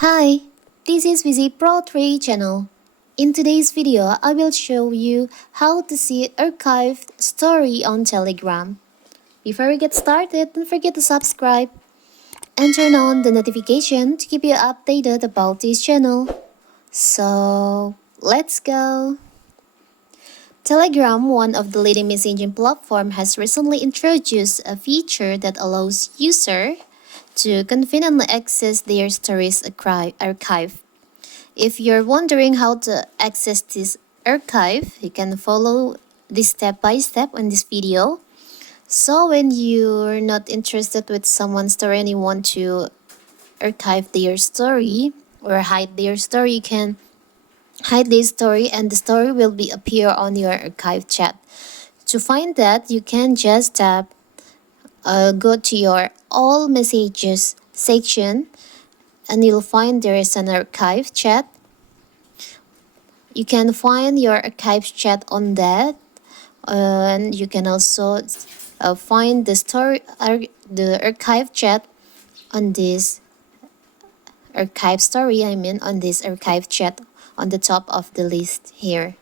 Hi, this is Visit Pro 3 channel. In today's video, I will show you how to see archived story on Telegram. Before we get started, don't forget to subscribe and turn on the notification to keep you updated about this channel. So, let's go! Telegram, one of the leading messaging platforms, has recently introduced a feature that allows users to conveniently access their stories archive. If you're wondering how to access this archive, you can follow this step by step in this video. So when you're not interested with someone's story and you want to archive their story or hide their story, you can hide this story and the story will be appear on your archive chat. To find that, you can just go to your all messages section and you'll find there is an archive chat. You can find your archive chat on that, and you can also find the archive chat on this archive story. On this archive chat on the top of the list here.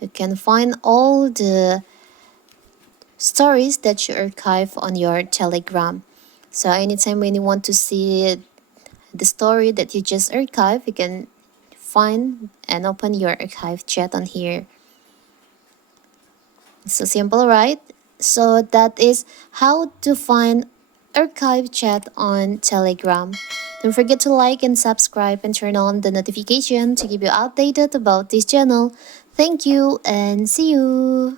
You can find all the stories that you archive on your Telegram. So anytime when you want to see the story that you just archived, you can find and open your archive chat on here. So simple, right? So that is how to find archive chat on Telegram. Don't forget to like and subscribe and turn on the notification to keep you updated about this channel. Thank you and see you.